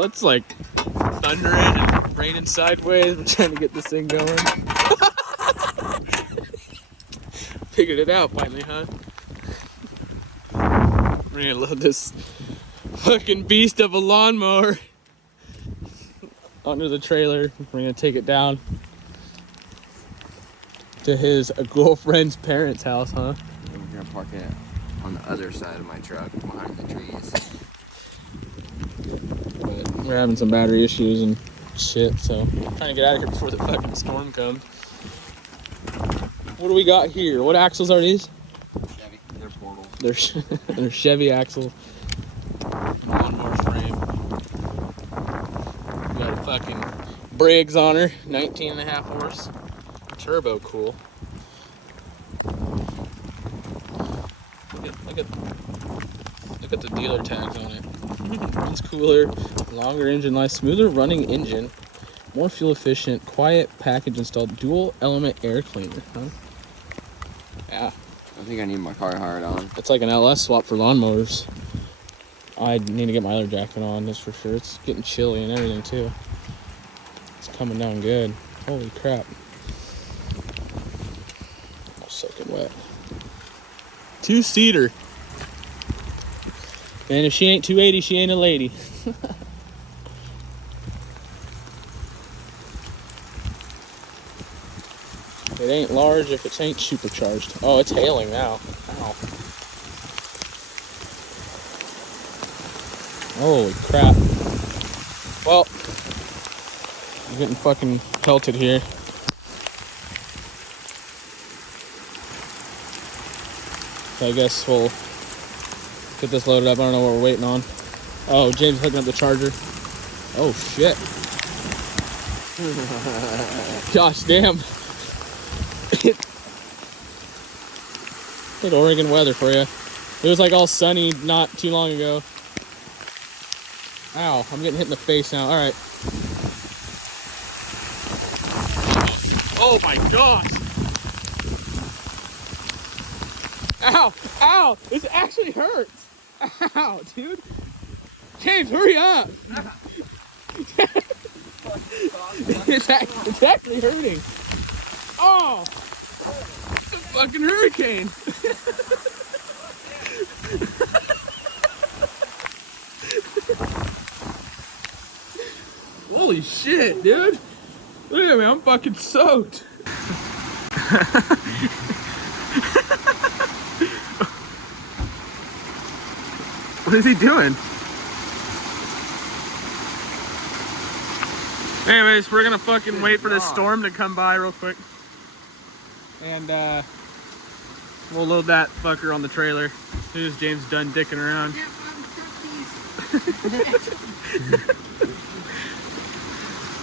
Well, it's like thundering and raining sideways. We're trying to get this thing going. Figured it out finally, huh? We're gonna load this fucking beast of a lawnmower onto the trailer. We're gonna take it down to his girlfriend's parents' house, huh? And we're gonna park it on the other side of my truck behind the trees. But we're having some battery issues and shit, so I'm trying to get out of here before the fucking storm comes. What do we got here? What axles are these? Chevy. They're portals. They're Chevy axle. Lawnmower frame. Got a fucking Briggs on her, 19.5 horse. Turbo cool. Look at the dealer tags on it. Runs cooler, longer engine life, smoother running engine, more fuel efficient, quiet package installed, dual element air cleaner, huh? Yeah. I think I need my car hard on. It's like an LS swap for lawnmowers. I need to get my leather jacket on, that's for sure. It's getting chilly and everything too. It's coming down good. Holy crap. I'm soaking wet. 2-seater. And if she ain't 280, she ain't a lady. It ain't large if it ain't supercharged. Oh, it's hailing now. Ow. Holy crap. Well, I'm getting fucking pelted here. So I guess we'll get this loaded up. I don't know what we're waiting on. Oh, James hooking up the charger. Oh, shit. Gosh damn. Good Oregon weather for you. It was like all sunny not too long ago. Ow, I'm getting hit in the face now. All right. Oh my gosh. Ow, ow, this actually hurts. Ow, dude. James, hurry up. It's actually hurting. Oh, it's a fucking hurricane. Holy shit, dude. Look at me, I'm fucking soaked. What is he doing? Anyways, we're gonna fucking wait for this storm to come by real quick. And we'll load that fucker on the trailer as soon as James is done dicking around.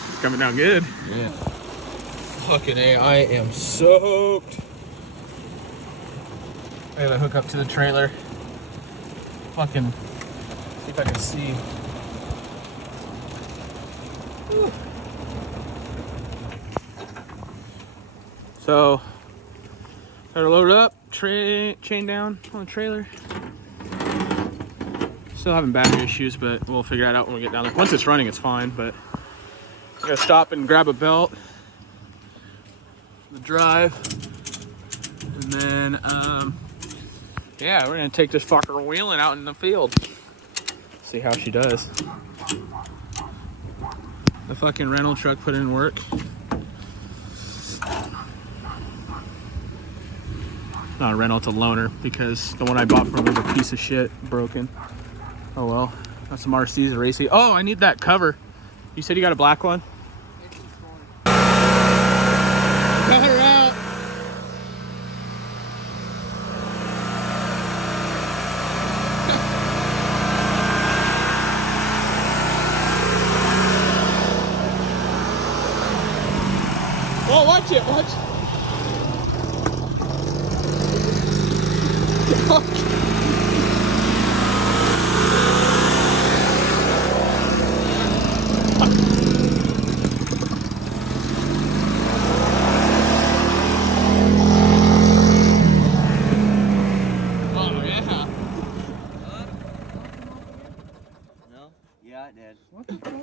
It's coming down good. Yeah. Fucking A, I am soaked. I gotta hook up to the trailer. Fucking see if I can see. Whew. So, gotta load it up, chain down on the trailer. Still having battery issues, but we'll figure that out when we get down there. Once it's running, it's fine, but I gotta stop and grab a belt, the drive, and then, yeah, we're gonna take this fucker wheeling out in the field. See how she does. The fucking rental truck put in work. Not a rental, it's a loaner, because the one I bought from was a piece of shit, broken. Oh well, that's some RCs racing. Oh, I need that cover. You said you got a black one? Got her out. Oh, watch it, watch. No? Yeah, I did. What the fuck?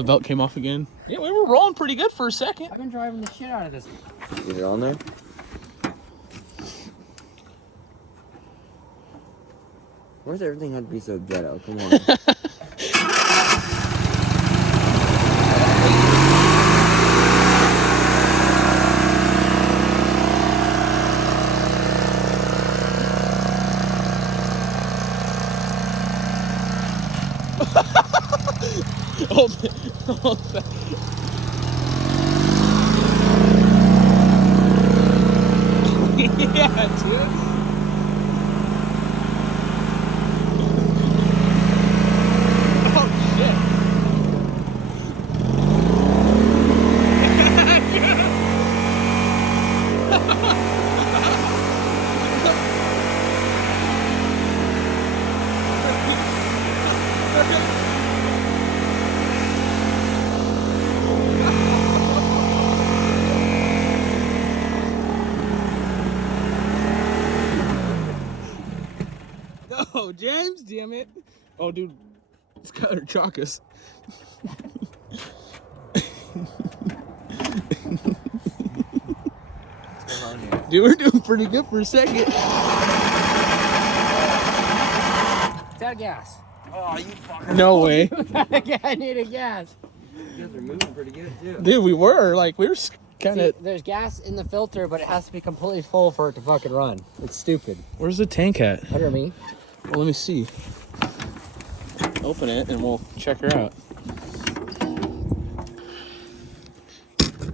the belt came off again. Yeah, we were rolling pretty good for a second. I've been driving the shit out of this. Is it on there? Where's everything had to be so ghetto? Come on. Hold it. Hold that. Yeah, dude. Oh, shit. No, James, damn it. Oh, dude, it's got her chalkus. Dude, we're doing pretty good for a second. It's out of gas. Oh, you fucker. No way. I need a gas. You guys are moving pretty good, too. Dude, we were kind of. There's gas in the filter, but it has to be completely full for it to fucking run. It's stupid. Where's the tank at? Under me. Well, let me see. Open it and we'll check her out.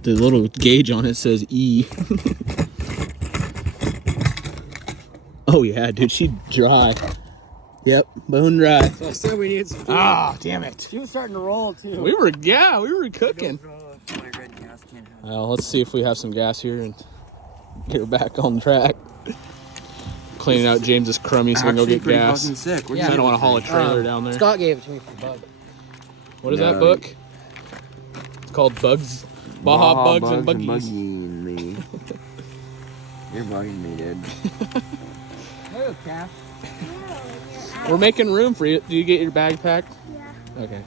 The little gauge on it says E. Oh yeah, dude, she dry. Yep, bone dry. So I said we needed some food. Ah, damn it. She was starting to roll too. We were cooking. Well, let's see if we have some gas here and get her back on track. Cleaning out James's crummy so we can go get gas. Sick. Yeah. I don't want to haul a trailer down there. Scott gave it to me for the bug. What is that book? It's called Bugs. Baja Bugs and Buggies. Bugging me. You're bugging me, dude. Hey, Cash. We're making room for you. Do you get your bag packed? Yeah. Okay.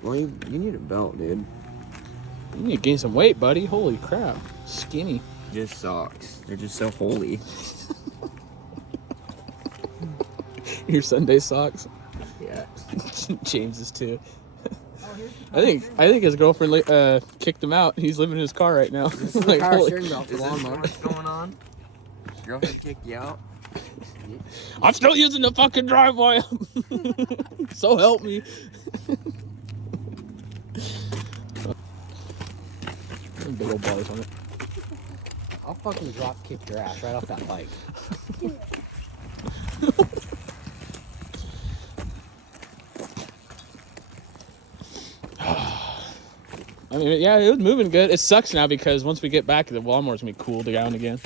Well, you need a belt, dude. You need to gain some weight, buddy. Holy crap. Skinny. Just socks. They're just so holy. Your Sunday socks. Yeah. James's too. I think his girlfriend kicked him out. He's living in his car right now. This is the Like, power holy- steering belt for Is this lawnmower. what's going on? Girlfriend kicked you out? I'm still using the fucking driveway. So help me. Big old bars on it. I'll fucking drop kick your ass right off that bike. I mean, yeah, it was moving good. It sucks now because once we get back, the lawnmower's gonna be cooled down again.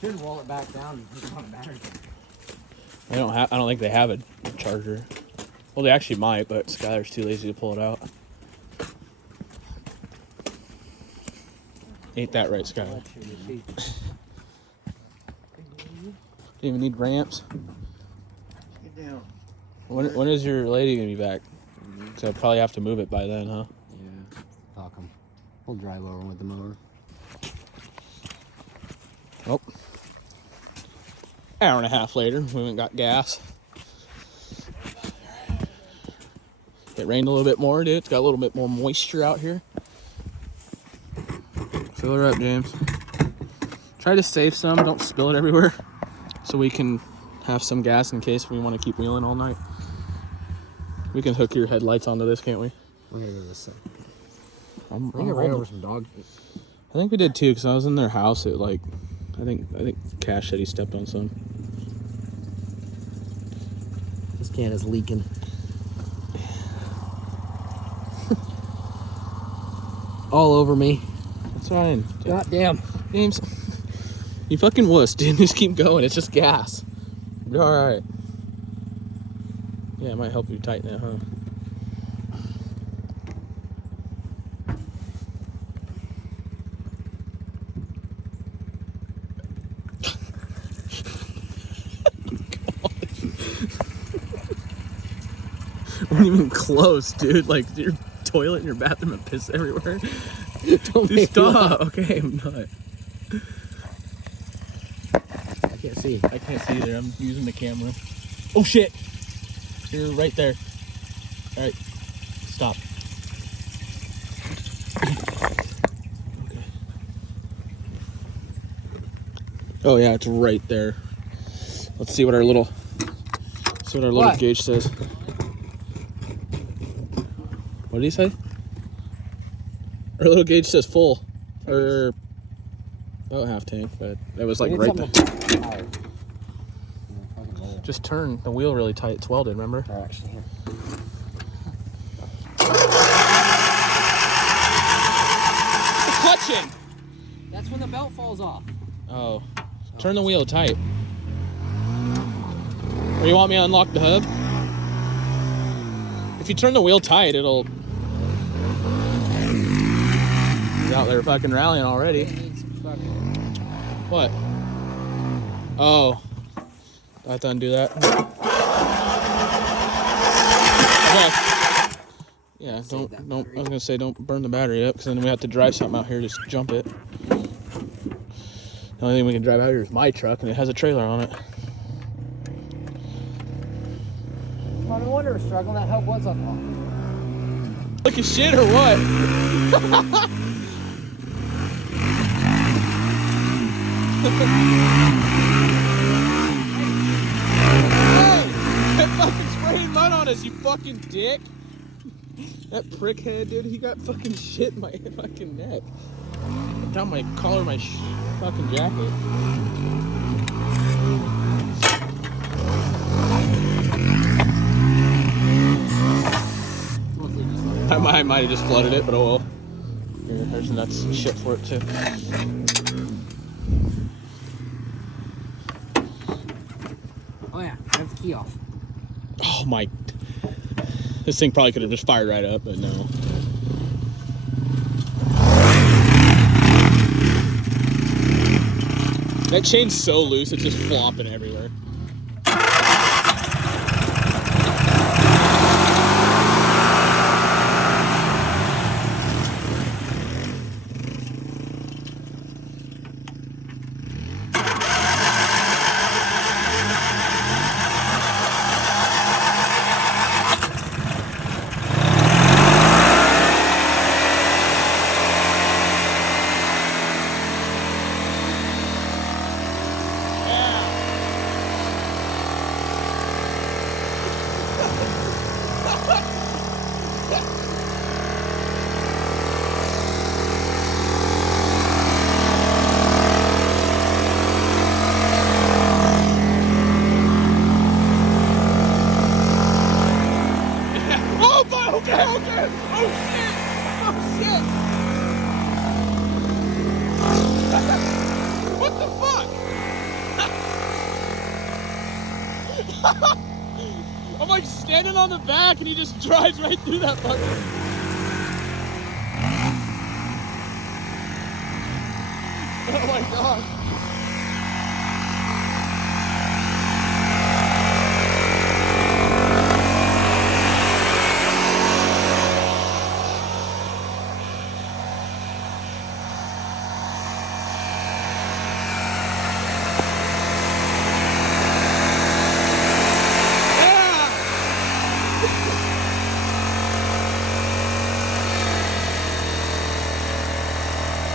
Should roll it back down and put it on a battery. I don't think they have a charger. Well, they actually might, but Skylar's too lazy to pull it out. Ain't that right, Skylar? Don't even need ramps. Get down. When is your lady gonna be back? So I'll probably have to move it by then, huh? Yeah. Fuck 'em. We'll drive over with the mower. Oh. Hour and a half later, we went and got gas. It rained a little bit more, dude. It's got a little bit more moisture out here. Fill her up, James. Try to save some, don't spill it everywhere. So we can have some gas in case we want to keep wheeling all night. We can hook your headlights onto this, can't we? We're gonna go to this side. I I think I ran over some dog. I think we did too, because I was in their house at like, I think Cash said he stepped on some. This can is leaking. All over me. That's fine. God damn. James, you fucking wuss, dude. Just keep going. It's just gas. You're all right. Yeah, it might help you tighten it, huh? Wasn't even close, dude. Like your toilet in your bathroom and piss everywhere. Don't Dude, make me stop. laugh. Okay, I'm not. I can't see. I can't see either. I'm using the camera. Oh shit! You're right there. All right, stop. Okay. Oh yeah, it's right there. Let's see what our little What? gauge says. What did he say? Our little gauge says full, or about half tank, but it was like We need right there. something higher. Just turn the wheel really tight. It's welded, remember? Or actually, here. Clutching. That's when the belt falls off. Oh, turn the wheel tight. Or you want me to unlock the hub? If you turn the wheel tight, it'll. He's out there fucking rallying already. It needs fucking... What? Oh, I have to undo that. Okay. Yeah, don't. I was gonna say don't burn the battery up, because then we have to drive something out here. Just jump it. The only thing we can drive out here is my truck, and it has a trailer on it. Oh, no wonder we're struggling. That help was unlocked. Look at shit or what? Hey, that fucking spraying mud on us, you fucking dick. That prickhead, dude, he got fucking shit in my fucking neck. Down my collar of my fucking jacket. I might have just flooded it, but oh well. Here, there's nuts shit for it too. Oh yeah, that's the key off. Oh my. This thing probably could have just fired right up, but no. That chain's so loose, it's just flopping everywhere. Okay. Oh shit! Oh shit! What the fuck? I'm like standing on the back and he just drives right through that fucker. Oh my god.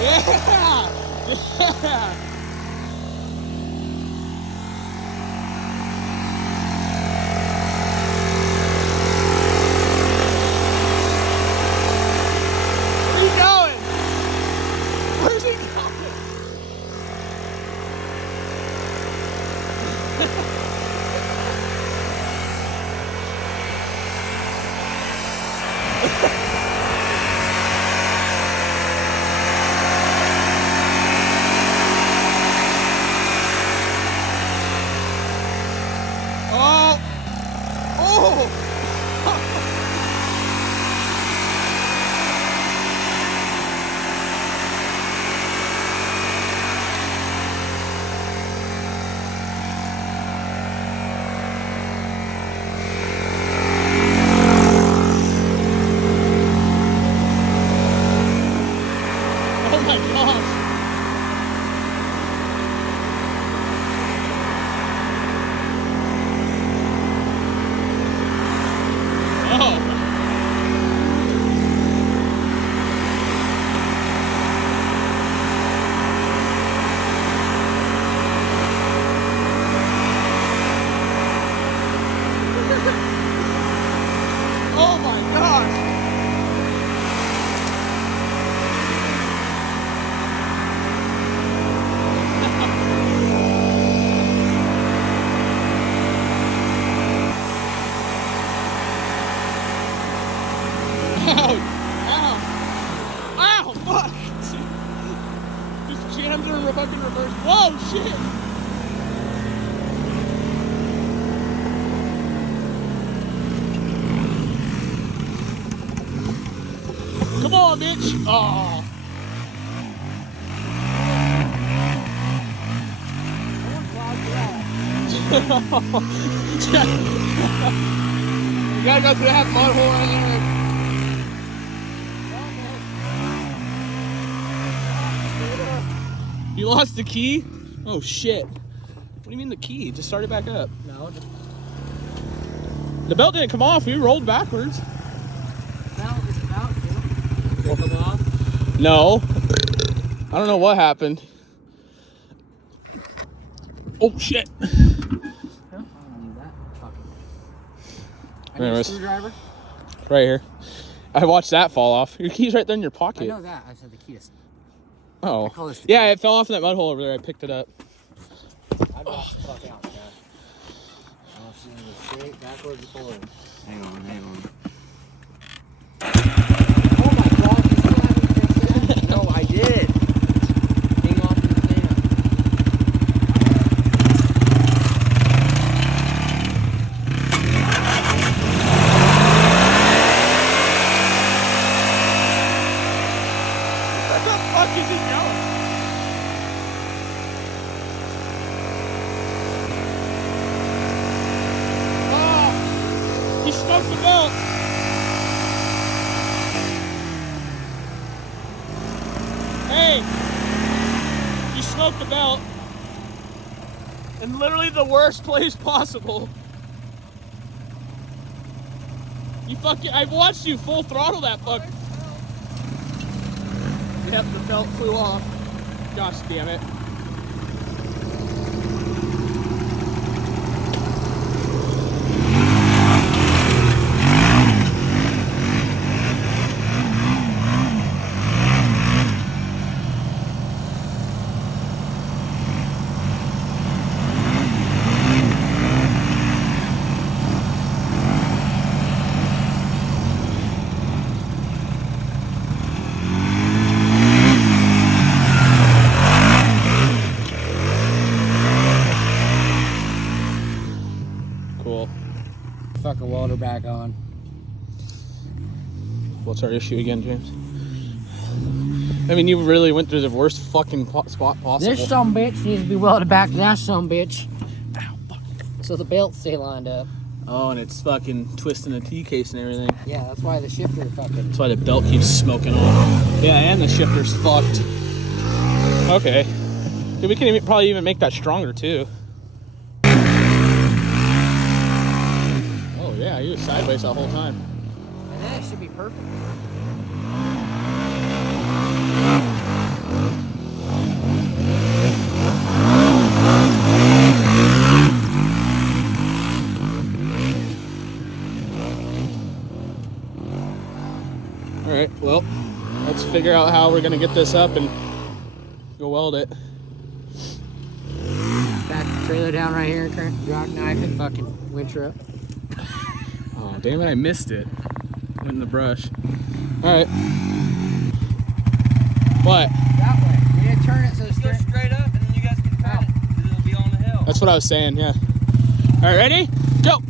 Yeah! Yeah! Where are you going? Where's he going? Oh. Oh my gosh. Ow! Ow! Ow! Fuck! Just jammed her in fucking reverse. Whoa, shit! Come on, bitch! Oh! You gotta go through that mud hole right there. You lost the key? Oh shit. What do you mean the key? Just start it back up. No, just The belt didn't come off, we rolled backwards. belt is about to. Did it come off? No. I don't know what happened. Oh shit. No, I don't need that. Fuck it. I need a Anyways. screwdriver. Right here. I watched that fall off. Your key's right there in your I pocket. know that. I said the key is. Oh. I call this the Yeah, key. it fell off in that mud hole over there. I picked it up. I'd watch the fuck out, man. I don't see any straight, backwards, or forward. Hang on, hang on. Oh my god, you still haven't fixed that? No, I did. Hang off the thing. Where the fuck is it going? Oh, he smoked the belt. Hey, you smoked the belt. In literally the worst place possible. You fucking, I've watched you full throttle that fuck. Yep, the belt flew off. Gosh damn it. Cool. Fucking welder back on. What's our issue again, James? I mean, you really went through the worst fucking spot possible. This sumbitch needs to be welded back to that sumbitch. Ow, fuck. So the belts stay lined up. Oh, and it's fucking twisting the T-case and everything. Yeah, that's why the shifter fucking. That's why the belt keeps smoking off. Yeah, and the shifter's fucked. Okay. Dude, we can probably even make that stronger, too. Oh, yeah, he was sideways the whole time. And then it should be perfect. All right, well, let's figure out how we're gonna get this up and go weld it. Back the trailer down right here, rock knife and fucking winch up. Oh, damn it, I missed it. Went in the brush. All right. What? That way. We need to turn it so it's Go straight up and then you guys can turn it. 'Cause it'll be on the hill. That's what I was saying, yeah. All right, ready? Go.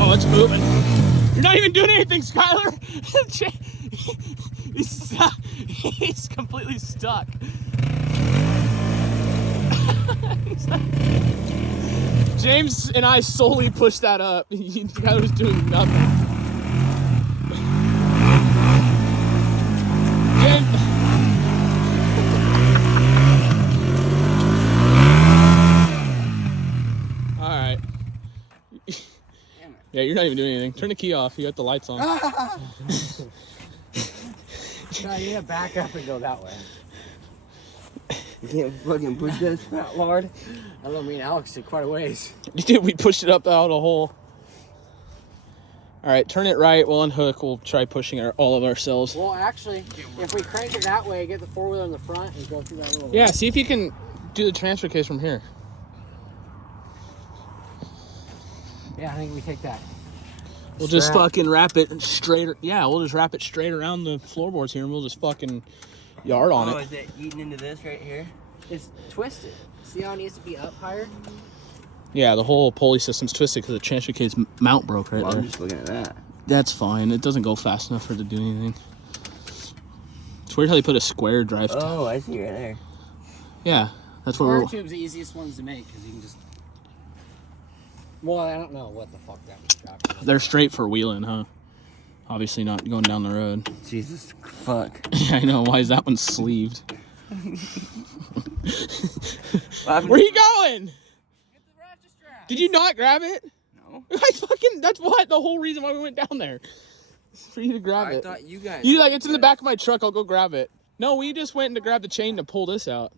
Oh, it's moving. You're not even doing anything, Skylar. He's completely stuck. James and I solely pushed that up. Skylar was doing nothing. James. Yeah, you're not even doing anything. Turn the key off. You got the lights on. No, you need to back up and go that way. You can't fucking push this fat hard. I don't know, me and Alex did quite a ways. Dude, we pushed it up out a hole. All right, turn it right. We'll unhook. We'll try pushing all of ourselves. Well, actually, if we crank it that way, get the four-wheeler in the front and go through that little... Yeah, see if you can do the transfer case from here. Yeah, I think we take that. We'll just fucking wrap it straight. Yeah, we'll just wrap it straight around the floorboards here, and we'll just fucking yard on Oh, it. is it eating into this right here? It's twisted. See how it needs to be up higher? Yeah, the whole pulley system's twisted because the transfer case mount broke right Well, there. I'm just looking at that. That's fine. It doesn't go fast enough for it to do anything. It's weird how they put a square drive. Oh, I see right there. Yeah, that's what Square we're... tube's the easiest ones to make because you can just... Well, I don't know what the fuck that was dropping. They're straight for wheeling, huh? Obviously not going down the road. Jesus fuck. Yeah, I know. Why is that one sleeved? Where Where are you going? Get the ratchet strap. Did you not grab it? No. That's what the whole reason why we went down there. For you to grab I it. thought you guys... You like, it's in the back of my truck. I'll go grab it. No, we just went to grab the chain to pull this out.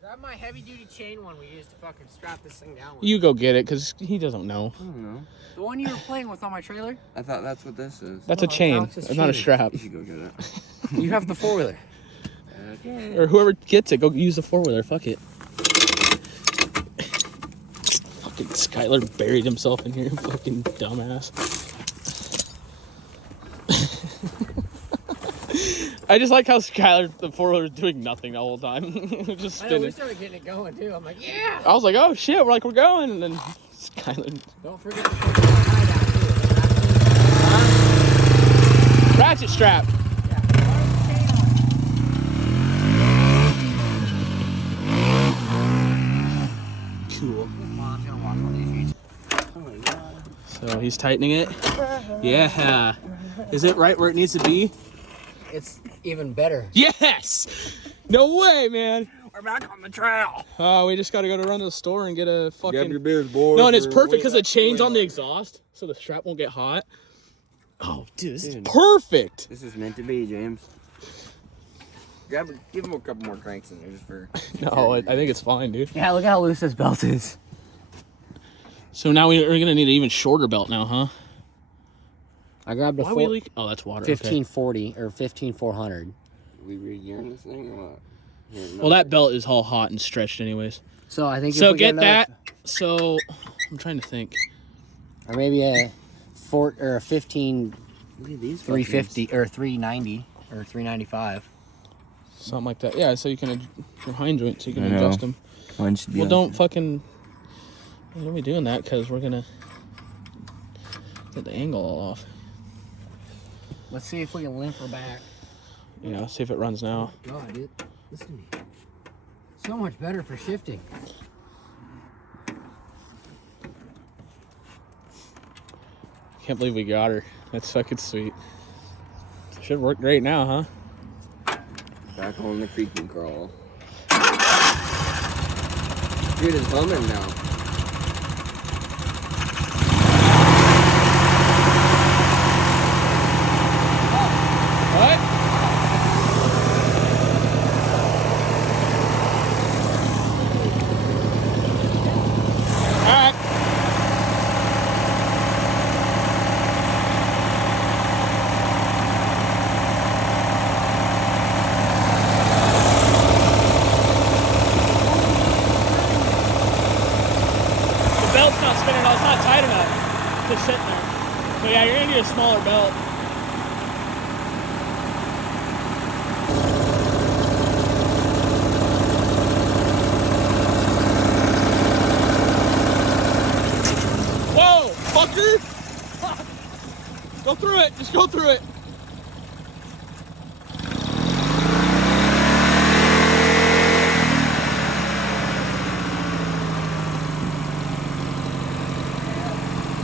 Grab my heavy-duty chain one we used to fucking strap this thing down with. You go get it, because he doesn't know. I don't know. The one you were playing with on my trailer? I thought that's what this is. That's No, a chain. Alex's It's not a chain. strap. You should go get it. You have the four-wheeler. Okay. Or whoever gets it, go use the four-wheeler. Fuck it. Fucking Skylar buried himself in here. Fucking dumbass. I just like how Skylar, the four-wheeler, was doing nothing the whole time. Just I know, we spinning. started getting it going, too. I'm like, yeah! I was like, oh shit, we're going. And then Skylar... Don't forget to put the hideout, too. Ratchet strap. Yeah. Cool. Mom's gonna watch one of these. Oh my god. So he's tightening it. Yeah. Is it right where it needs to be? It's even better. Yes! No way, man. We're back on the trail. Oh, we just got to go to run to the store and get a fucking... Grab your beers, boys. No, and it's We're perfect way because the up chain's way on the up. exhaust, so the strap won't get hot. Oh, dude, this is Dude. perfect. This is meant to be, James. Give him a couple more cranks in there just for... No, I think it's fine, dude. Yeah, look how loose this belt is. So now we're going to need an even shorter belt now, huh? I grabbed a Why we leak? Oh, that's water. Okay. 1540 or 15400. We re-gearing this thing or what? Here, no. Well, that belt is all hot and stretched anyways. So I think So if we get another, that. So I'm trying to think. or maybe a 15 Look at these 350 or 390 or 395. Something like that. Yeah, so you can... Your hind joint, so you can I know. adjust them. One should be Well, on don't there. fucking... Don't be doing that because we're going to get the angle all off. Let's see if we can limp her back. Yeah, see if it runs now. God, dude, listen to me. So much better for shifting. Can't believe we got her. That's fucking sweet. Should work great now, huh? Back on the creaking crawl. Dude, it's humming now. What? Alright. The belt's not spinning, it's not tight enough to sit there. So yeah, you're gonna need a smaller belt. Whoa, fucker! Go through it, just go through it.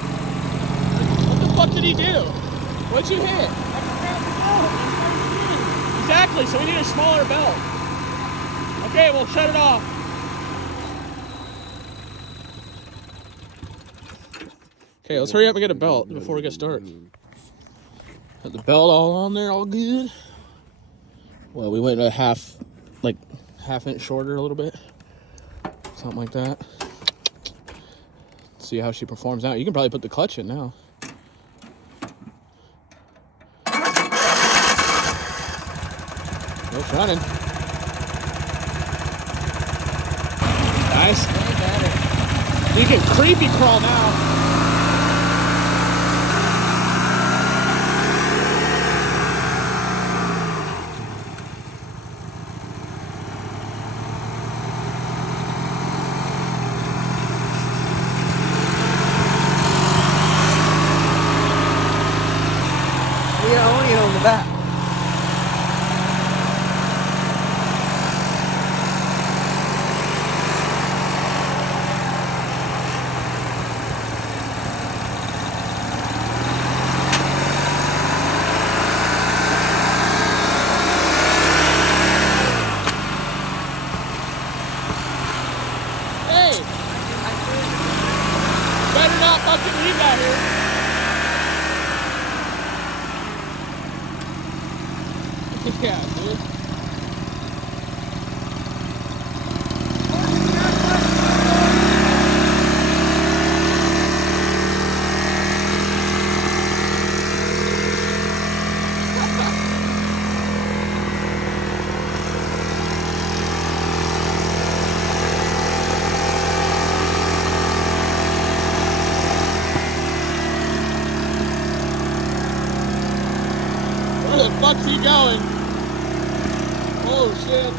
What the fuck did he do? What'd you hit? Exactly, so we need a smaller belt. Okay, we'll shut it off. Okay, let's hurry up and get a belt before we get started. Got the belt all on there, all good. Well, we went a half inch shorter a little bit. Something like that. See how she performs out. You can probably put the clutch in now. It's running. Nice. You can creepy crawl now. Yeah, only on the back. Hey! Better not fucking leave that here. Yeah, dude. Where the fuck's he going? Oh shit.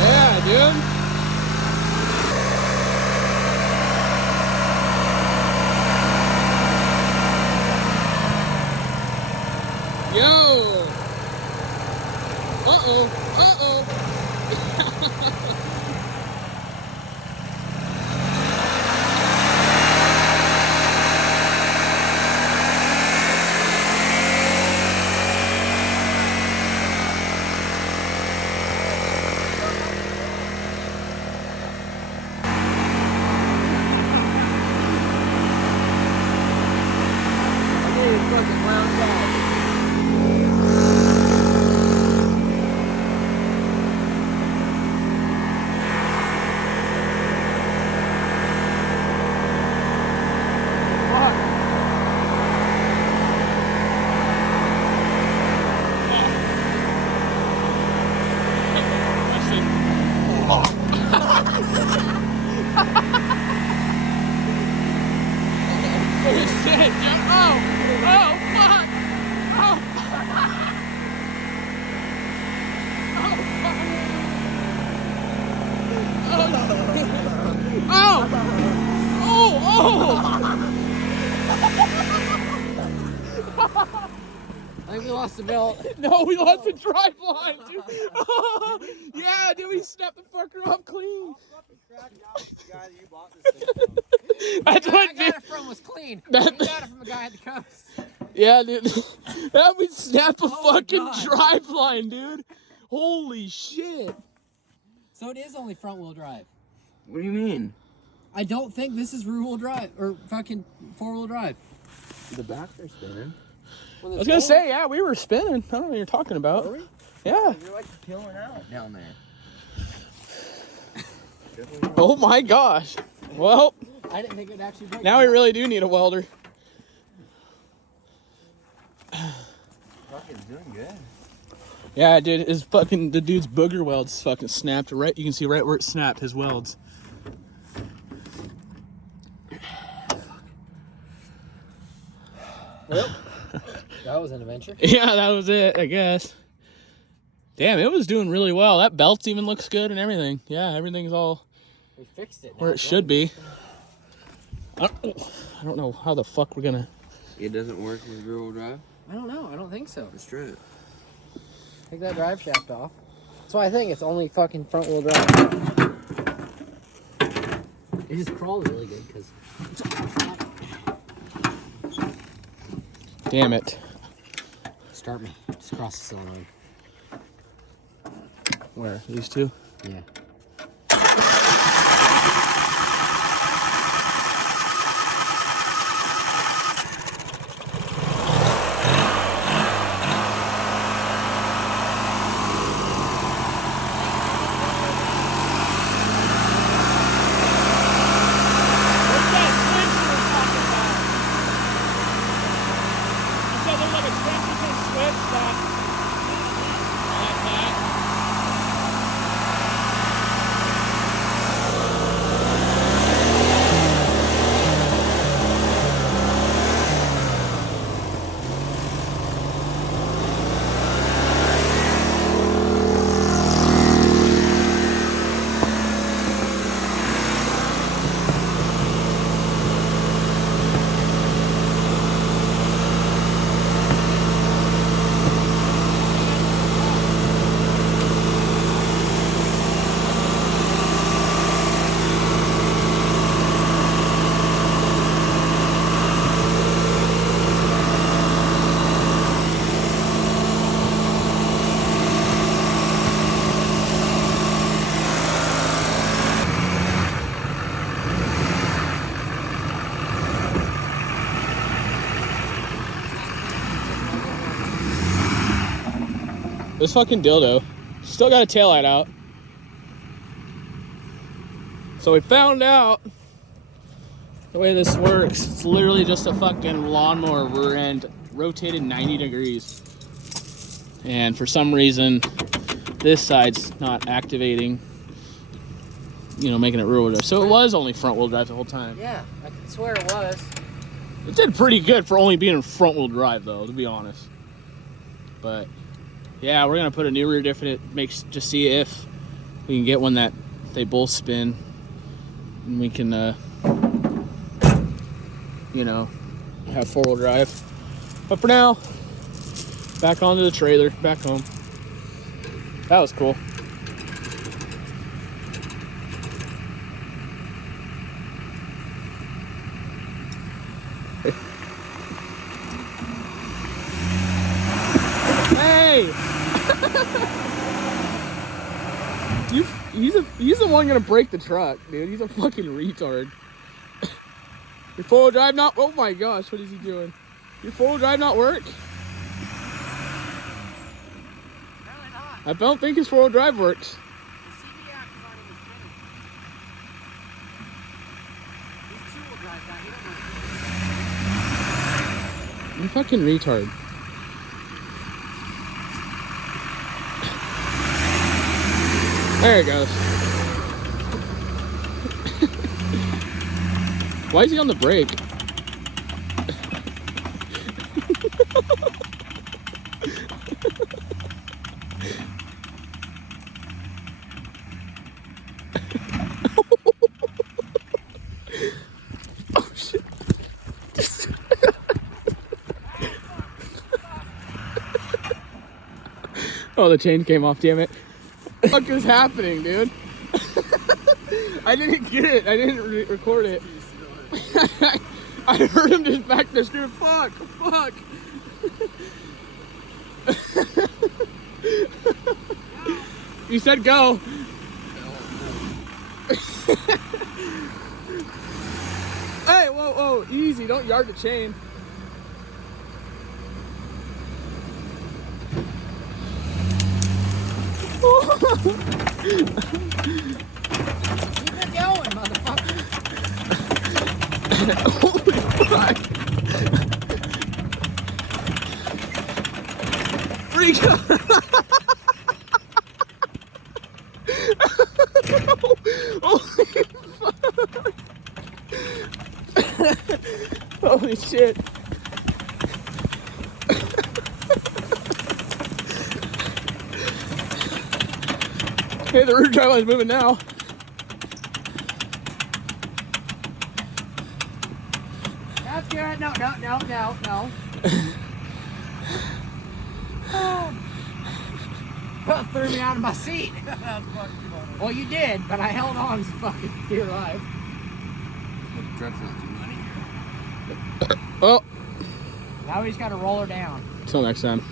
Yeah, dude. Yo. Uh-oh. Fucking wound up. Holy shit, dude. Oh, fuck. Oh, I think we lost the belt. No, we lost the drive line, dude. Yeah, dude, we snapped the fucker up clean. That's I what, got it from was clean. That- You got it from a guy at the coast. Yeah, dude. Yeah, we snapped the Oh my fucking God. drive line, dude. Holy shit. So it is only front wheel drive. What do you mean? I don't think this is rear wheel drive or fucking 4-wheel drive. The backs are spinning. I was gonna say, yeah, we were spinning. I don't know what you're talking about. Are we? Yeah. You're like peeling out down there. Oh my gosh. Well, I didn't think it would actually break. now we really do need a welder. Fucking doing good. Yeah, dude, the dude's booger welds fucking snapped right. You can see right where it snapped his welds. Well, that was an adventure. Yeah, that was it, I guess. Damn, it was doing really well. That belt even looks good and everything. Yeah, everything's all We fixed it. where it should be. I don't know how the fuck we're gonna... It doesn't work with rear-wheel drive? I don't know. I don't think so. Let's try it. Take that drive shaft off. That's why I think it's only fucking front wheel drive. It just crawls really good because. Damn it. Start me. Just cross the solenoid. Where? These two? Yeah. This fucking dildo still got a taillight out. So we found out the way this works. It's literally just a fucking lawnmower rear end rotated 90 degrees. And for some reason, this side's not activating, you know, making it rear wheel drive. So it was only front wheel drive the whole time. Yeah, I can swear it was. It did pretty good for only being in front wheel drive though, to be honest. But yeah, we're gonna put a new rear diff in it, just see if we can get one that they both spin, and we can, you know, have 4-wheel drive. But for now, back onto the trailer, back home. That was cool. Hey! He's the one gonna break the truck, dude. He's a fucking retard. Your 4-wheel drive not... Oh my gosh, what is he doing? Your 4-wheel drive not work? Apparently not. I don't think his 4-wheel drive works. The CB axle aren't even spinning. These 2-wheel drive guys, You fucking retard. There it goes. Why is he on the brake? Oh shit. Oh, the chain came off, damn it. What the fuck is happening, dude? I didn't get it. I didn't record it. I heard him just back there screaming, fuck, fuck. You said go. Hey, whoa, whoa, easy. Don't yard the chain. Keep it going, motherfucker. Holy fuck. Freak out. Holy fuck. Holy shit. Hey, the rear drive line's moving now. That's good. No. Threw me out of my seat. Well, you did, but I held on to fucking dear life. The truck's not too muddy. Well, Now we just gotta roll her down. till next time.